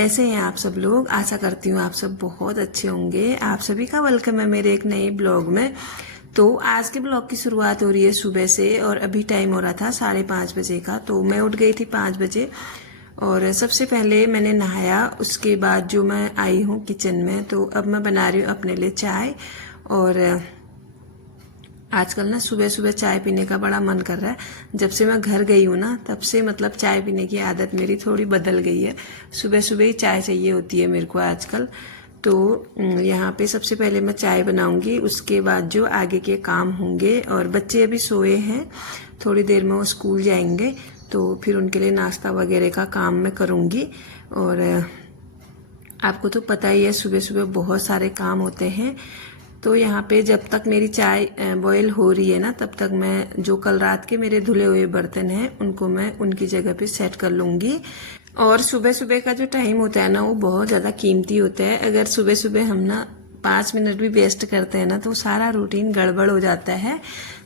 कैसे हैं आप सब लोग। आशा करती हूँ आप सब बहुत अच्छे होंगे। आप सभी का वेलकम है मेरे एक नए ब्लॉग में। तो आज के ब्लॉग की शुरुआत हो रही है सुबह से और अभी टाइम हो रहा था 5:30 बजे का। तो मैं उठ गई थी 5 बजे और सबसे पहले मैंने नहाया। उसके बाद जो मैं आई हूँ किचन में, तो अब मैं बना रही हूँ अपने लिए चाय। और आजकल ना सुबह सुबह चाय पीने का बड़ा मन कर रहा है। जब से मैं घर गई हूँ ना तब से मतलब चाय पीने की आदत मेरी थोड़ी बदल गई है। सुबह सुबह ही चाय चाहिए होती है मेरे को आजकल। तो यहाँ पे सबसे पहले मैं चाय बनाऊंगी, उसके बाद जो आगे के काम होंगे। और बच्चे अभी सोए हैं, थोड़ी देर में वो स्कूल जाएंगे तो फिर उनके लिए नाश्ता वगैरह का काम मैं करूँगी। और आपको तो पता ही है सुबह सुबह बहुत सारे काम होते हैं। तो यहाँ पे जब तक मेरी चाय बॉयल हो रही है ना, तब तक मैं जो कल रात के मेरे धुले हुए बर्तन हैं उनको मैं उनकी जगह पे सेट कर लूँगी। और सुबह सुबह का जो टाइम होता है ना वो बहुत ज़्यादा कीमती होता है। अगर सुबह सुबह हम ना 5 मिनट भी वेस्ट करते हैं ना तो सारा रूटीन गड़बड़ हो जाता है।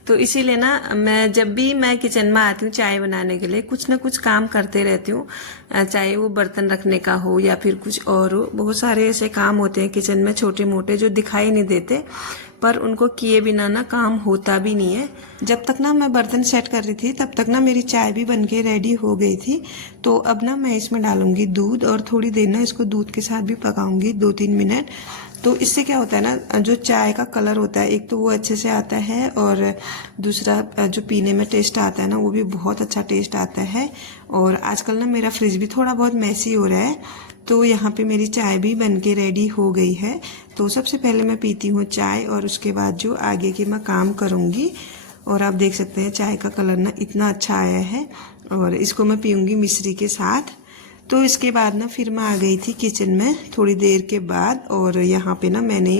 तो इसीलिए ना मैं जब भी मैं किचन में आती हूँ चाय बनाने के लिए कुछ ना कुछ काम करते रहती हूँ, चाहे वो बर्तन रखने का हो या फिर कुछ और हो। बहुत सारे ऐसे काम होते हैं किचन में छोटे मोटे जो दिखाई नहीं देते, पर उनको किए बिना ना काम होता भी नहीं है। जब तक ना मैं बर्तन सेट कर रही थी तब तक ना मेरी चाय भी बनके रेडी हो गई थी। तो अब ना मैं इसमें डालूंगी दूध और थोड़ी देर ना इसको दूध के साथ भी पकाऊंगी 2-3 मिनट। तो इससे क्या होता है ना, जो चाय का कलर होता है एक तो वो अच्छे से आता है और दूसरा जो पीने में टेस्ट आता है ना वो भी बहुत अच्छा टेस्ट आता है। और आजकल ना मेरा फ्रिज भी थोड़ा बहुत मैसी हो रहा है। तो यहाँ पे मेरी चाय भी बनके रेडी हो गई है। तो सबसे पहले मैं पीती हूँ चाय और उसके बाद जो आगे के मैं काम करूँगी। और आप देख सकते हैं चाय का कलर ना इतना अच्छा आया है और इसको मैं पीऊँगी मिश्री के साथ। तो इसके बाद ना फिर मैं आ गई थी किचन में थोड़ी देर के बाद। और यहाँ पे ना मैंने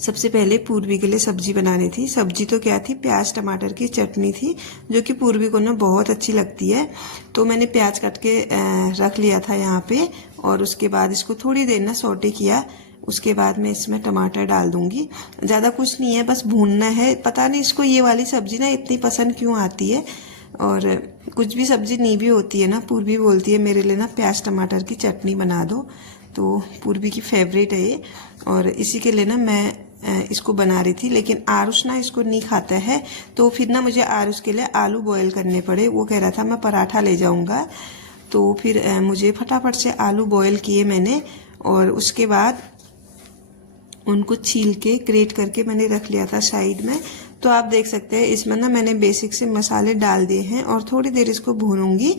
सबसे पहले पूर्वी के लिए सब्जी बनानी थी। सब्जी तो क्या थी, प्याज टमाटर की चटनी थी, जो कि पूर्वी को ना बहुत अच्छी लगती है। तो मैंने प्याज काट के रख लिया था यहाँ पे और उसके बाद इसको थोड़ी देर ना सौटे किया। उसके बाद मैं इसमें टमाटर डाल दूंगी। ज़्यादा कुछ नहीं है, बस भूनना है। पता नहीं इसको ये वाली सब्जी ना इतनी पसंद क्यों आती है। और कुछ भी सब्जी नहीं भी होती है ना, पूर्वी बोलती है मेरे लिए ना प्याज टमाटर की चटनी बना दो। तो पूर्वी की फेवरेट है ये और इसी के लिए ना मैं इसको बना रही थी। लेकिन आरुष ना इसको नहीं खाता है, तो फिर ना मुझे आरुष के लिए आलू बॉयल करने पड़े। वो कह रहा था मैं पराठा ले जाऊंगा, तो फिर मुझे फटाफट से आलू बॉयल किए मैंने और उसके बाद उनको छील के ग्रेट करके मैंने रख लिया था साइड में। तो आप देख सकते हैं इसमें ना मैंने बेसिक से मसाले डाल दिए हैं और थोड़ी देर इसको भूनूंगी।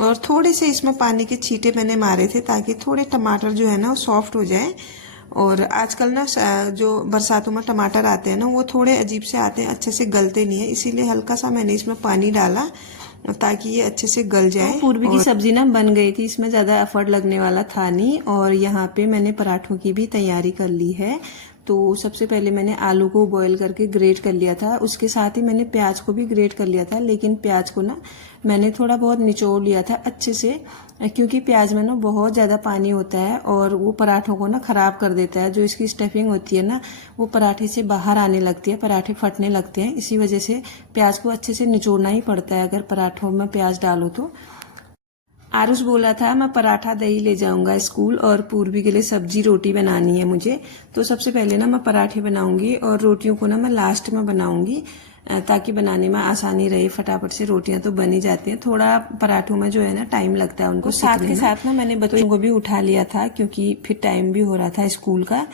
और थोड़े से इसमें पानी के छींटे मैंने मारे थे ताकि थोड़े टमाटर जो है ना वो सॉफ्ट हो जाए। और आजकल ना जो बरसातों में टमाटर आते हैं ना वो थोड़े अजीब से आते हैं, अच्छे से गलते नहीं है। इसीलिए हल्का सा मैंने इसमें पानी डाला ताकि ये अच्छे से गल जाए। तो पूर्वी की सब्जी ना बन गई थी, इसमें ज़्यादा एफर्ट लगने वाला था नहीं। और यहाँ पे मैंने पराठों की भी तैयारी कर ली है। तो सबसे पहले मैंने आलू को बॉईल करके ग्रेट कर लिया था, उसके साथ ही मैंने प्याज को भी ग्रेट कर लिया था। लेकिन प्याज को ना मैंने थोड़ा बहुत निचोड़ लिया था अच्छे से, क्योंकि प्याज में ना बहुत ज़्यादा पानी होता है और वो पराठों को ना ख़राब कर देता है। जो इसकी स्टफिंग होती है ना वो पराठे से बाहर आने लगती है, पराठे फटने लगते हैं। इसी वजह से प्याज को अच्छे से निचोड़ना ही पड़ता है अगर पराठों में प्याज डालो तो। आरुष बोला था मैं पराठा दही ले जाऊंगा स्कूल और पूर्वी के लिए सब्जी रोटी बनानी है मुझे। तो सबसे पहले ना मैं पराठे बनाऊंगी और रोटियों को ना मैं लास्ट में बनाऊंगी ताकि बनाने में आसानी रहे। फटाफट से रोटियां तो बनी जाती हैं, थोड़ा पराठों में जो है ना टाइम लगता है उनको। साथ के साथ ना मैंने बच्चों को भी उठा लिया था क्योंकि फिर टाइम भी हो रहा था स्कूल का।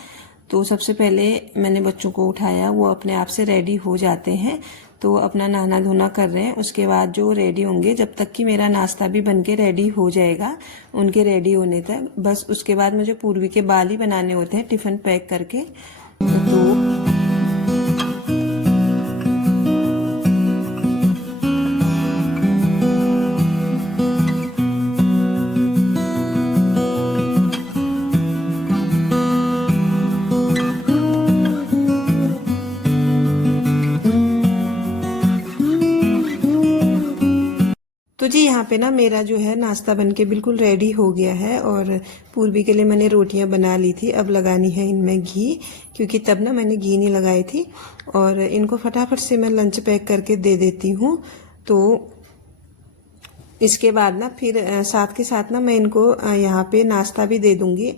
तो सबसे पहले मैंने बच्चों को उठाया, वो अपने आप से रेडी हो जाते हैं। तो अपना नहाना धोना कर रहे हैं। उसके बाद जो रेडी होंगे, जब तक कि मेरा नाश्ता भी बनके रेडी हो जाएगा उनके रेडी होने तक, बस उसके बाद मुझे पूर्वी के बाल ही बनाने होते हैं टिफिन पैक करके। तो तो जी यहाँ पे ना मेरा जो है नाश्ता बनके बिल्कुल रेडी हो गया है और पूर्वी के लिए मैंने रोटियां बना ली थी। अब लगानी है इनमें घी, क्योंकि तब ना मैंने घी नहीं लगाई थी। और इनको फटाफट से मैं लंच पैक करके दे देती हूँ। तो इसके बाद ना फिर साथ के साथ ना मैं इनको यहाँ पे नाश्ता भी दे दूंगी,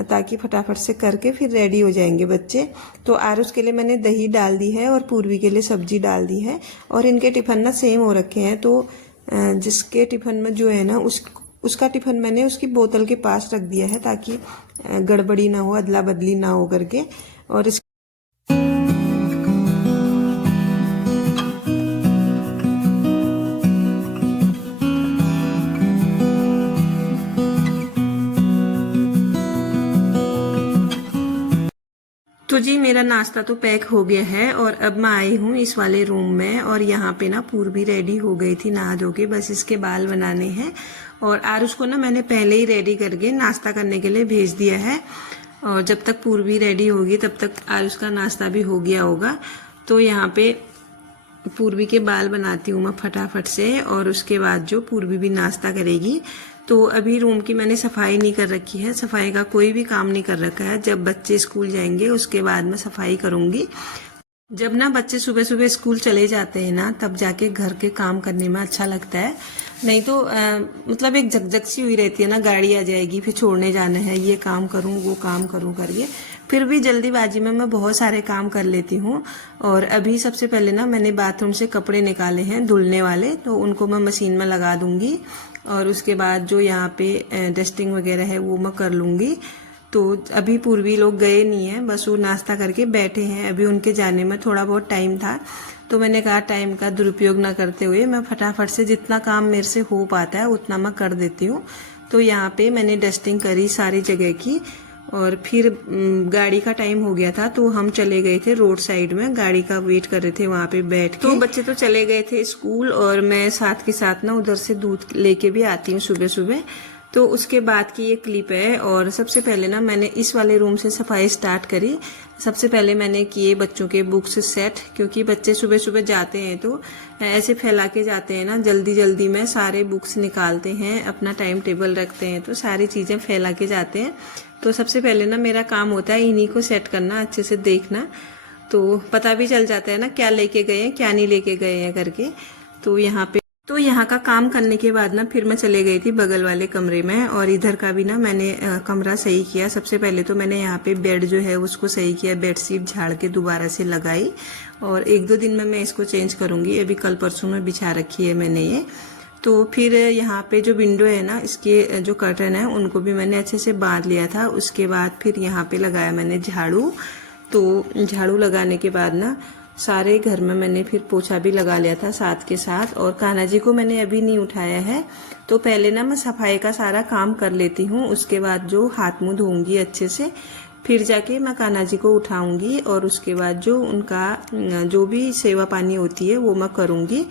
ताकि फटाफट से करके फिर रेडी हो जाएंगे बच्चे। तो आरुष के लिए मैंने दही डाल दी है और पूर्वी के लिए सब्जी डाल दी है। और इनके टिफ़िन ना सेम हो रखे हैं, तो जिसके टिफ़िन में जो है ना उसका टिफ़िन मैंने उसकी बोतल के पास रख दिया है, ताकि गड़बड़ी ना हो, अदला बदली ना हो करके। और इस तो जी मेरा नाश्ता तो पैक हो गया है और अब मैं आई हूँ इस वाले रूम में। और यहाँ पे ना पूर्वी रेडी हो गई थी नहा धो के, बस इसके बाल बनाने हैं। और आरुष को ना मैंने पहले ही रेडी करके नाश्ता करने के लिए भेज दिया है, और जब तक पूर्वी रेडी होगी तब तक आरुष का नाश्ता भी हो गया होगा। तो यहाँ पे पूर्वी के बाल बनाती हूँ मैं फटाफट से, और उसके बाद जो पूर्वी भी नाश्ता करेगी। तो अभी रूम की मैंने सफाई नहीं कर रखी है, सफाई का कोई भी काम नहीं कर रखा है। जब बच्चे स्कूल जाएंगे उसके बाद मैं सफाई करूँगी। जब ना बच्चे सुबह सुबह स्कूल चले जाते हैं ना, तब जाके घर के काम करने में अच्छा लगता है। नहीं तो मतलब एक झकझक सी हुई रहती है ना, गाड़ी आ जाएगी फिर छोड़ने जाना है, ये काम करूँ वो काम करूँ करके। फिर भी जल्दीबाजी में मैं बहुत सारे काम कर लेती हूँ। और अभी सबसे पहले ना मैंने बाथरूम से कपड़े निकाले हैं धुलने वाले, तो उनको मैं मशीन में लगा दूंगी। और उसके बाद जो यहाँ पे डस्टिंग वगैरह है वो मैं कर लूँगी। तो अभी पूर्वी लोग गए नहीं हैं, बस वो नाश्ता करके बैठे हैं। अभी उनके जाने में थोड़ा बहुत टाइम था, तो मैंने कहा टाइम का दुरुपयोग ना करते हुए मैं फटाफट से जितना काम मेरे से हो पाता है उतना मैं कर देती हूँ। तो यहाँ पे मैंने डस्टिंग करी सारी जगह की। और फिर गाड़ी का टाइम हो गया था, तो हम चले गए थे रोड साइड में, गाड़ी का वेट कर रहे थे वहाँ पे बैठ के। तो बच्चे तो चले गए थे स्कूल, और मैं साथ के साथ ना उधर से दूध लेके भी आती हूँ सुबह सुबह। तो उसके बाद की ये क्लिप है। और सबसे पहले ना मैंने इस वाले रूम से सफाई स्टार्ट करी। सबसे पहले मैंने किए बच्चों के बुक्स सेट, क्योंकि बच्चे सुबह सुबह जाते हैं तो ऐसे फैला के जाते हैं ना, जल्दी जल्दी में सारे बुक्स निकालते हैं, अपना टाइम टेबल रखते हैं, तो सारी चीज़ें फैला के जाते हैं। तो सबसे पहले ना मेरा काम होता है इन्हीं को सेट करना, अच्छे से देखना, तो पता भी चल जाता है ना क्या लेके गए हैं क्या नहीं लेके गए हैं करके। तो यहाँ का काम करने के बाद ना फिर मैं चले गई थी बगल वाले कमरे में, और इधर का भी ना मैंने कमरा सही किया। सबसे पहले तो मैंने यहाँ पे बेड जो है उसको सही किया, बेडशीट झाड़ के दोबारा से लगाई, और 1-2 दिन में मैं इसको चेंज करूँगी। अभी कल परसों में बिछा रखी है मैंने ये। तो फिर यहाँ पे जो विंडो है ना, इसके जो कर्टन है उनको भी मैंने अच्छे से बांध लिया था। उसके बाद फिर यहाँ पे लगाया मैंने झाड़ू। तो झाड़ू लगाने के बाद ना सारे घर में मैंने फिर पोछा भी लगा लिया था साथ के साथ। और कान्हा जी को मैंने अभी नहीं उठाया है, तो पहले ना मैं सफाई का सारा काम कर लेती हूँ। उसके बाद जो हाथ मुंह धोऊंगी अच्छे से, फिर जाके मैं कान्हा जी को उठाऊंगी, और उसके बाद जो उनका जो भी सेवा पानी होती है वो मैं करूँगी।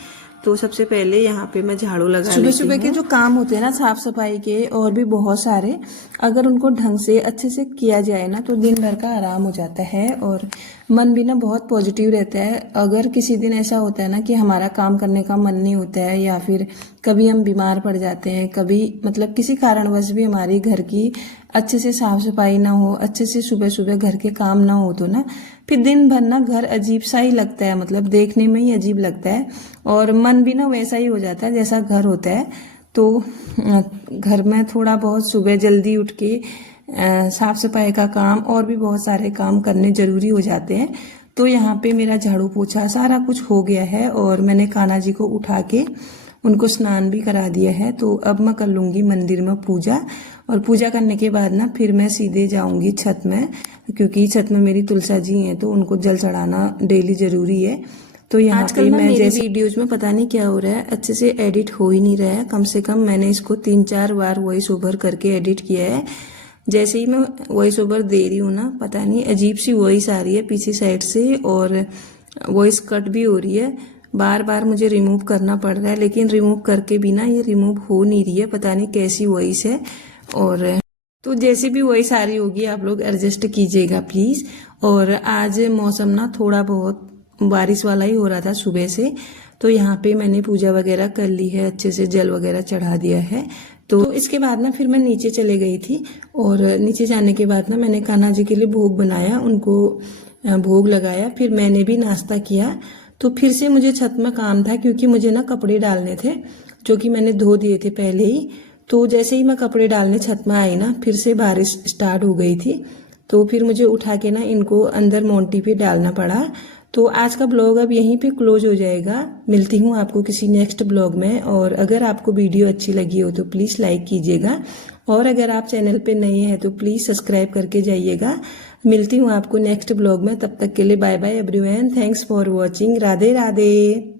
तो सबसे पहले यहाँ पे मैं झाड़ू लगा लेती हूँ। सुबह सुबह के जो काम होते हैं ना साफ सफाई के और भी बहुत सारे, अगर उनको ढंग से अच्छे से किया जाए ना तो दिन भर का आराम हो जाता है, और मन भी ना बहुत पॉजिटिव रहता है। अगर किसी दिन ऐसा होता है ना कि हमारा काम करने का मन नहीं होता है, या फिर कभी हम बीमार पड़ जाते हैं, कभी मतलब किसी कारणवश भी हमारी घर की अच्छे से साफ सफाई ना हो, अच्छे से सुबह सुबह घर के काम ना हो, तो ना फिर दिन भर ना घर अजीब सा ही लगता है, मतलब देखने में ही अजीब लगता है, और मन भी ना वैसा ही हो जाता है जैसा घर होता है। तो घर में थोड़ा बहुत सुबह जल्दी उठ के साफ सफाई का काम और भी बहुत सारे काम करने जरूरी हो जाते हैं। तो यहाँ पे मेरा झाड़ू पोछा सारा कुछ हो गया है, और मैंने कान्हा जी को उठा के उनको स्नान भी करा दिया है। तो अब मैं कर लूँगी मंदिर में पूजा, और पूजा करने के बाद ना फिर मैं सीधे जाऊँगी छत में, क्योंकि छत में मेरी तुलसा जी हैं तो उनको जल चढ़ाना डेली ज़रूरी है। तो यहाँ पे मैं जैसे वीडियोज में पता नहीं क्या हो रहा है, अच्छे से एडिट हो ही नहीं रहा है। कम से कम मैंने इसको 3-4 बार वॉइस ओवर करके एडिट किया है। जैसे ही मैं वॉइस ओवर दे रही हूँ ना, पता नहीं अजीब सी वॉइस आ रही है पीछे साइड से, और वॉइस कट भी हो रही है। बार बार मुझे रिमूव करना पड़ रहा है, लेकिन रिमूव करके भी ना ये रिमूव हो नहीं रही है, पता नहीं कैसी वॉइस है। और तो जैसी भी वॉइस आ रही होगी आप लोग एडजस्ट कीजिएगा प्लीज़। और आज मौसम ना थोड़ा बहुत बारिश वाला ही हो रहा था सुबह से, तो यहाँ पे मैंने पूजा वगैरह कर ली है, अच्छे से जल वगैरह चढ़ा दिया है। तो इसके बाद ना फिर मैं नीचे चले गई थी, और नीचे जाने के बाद ना मैंने कान्हा जी के लिए भोग बनाया, उनको भोग लगाया, फिर मैंने भी नाश्ता किया। तो फिर से मुझे छत में काम था, क्योंकि मुझे ना कपड़े डालने थे। जो कि मैंने धो दिए थे पहले ही। तो जैसे ही मैं कपड़े डालने छत में आई ना, फिर से बारिश स्टार्ट हो गई थी, तो फिर मुझे उठा के ना इनको अंदर मोंटी पे डालना पड़ा। तो आज का ब्लॉग अब यहीं पे क्लोज हो जाएगा। मिलती हूँ आपको किसी नेक्स्ट ब्लॉग में, और अगर आपको वीडियो अच्छी लगी हो तो प्लीज़ लाइक कीजिएगा, और अगर आप चैनल पे नए हैं तो प्लीज़ सब्सक्राइब करके जाइएगा। मिलती हूँ आपको नेक्स्ट ब्लॉग में, तब तक के लिए bye bye everyone. Thanks for watching. Radhe Radhe.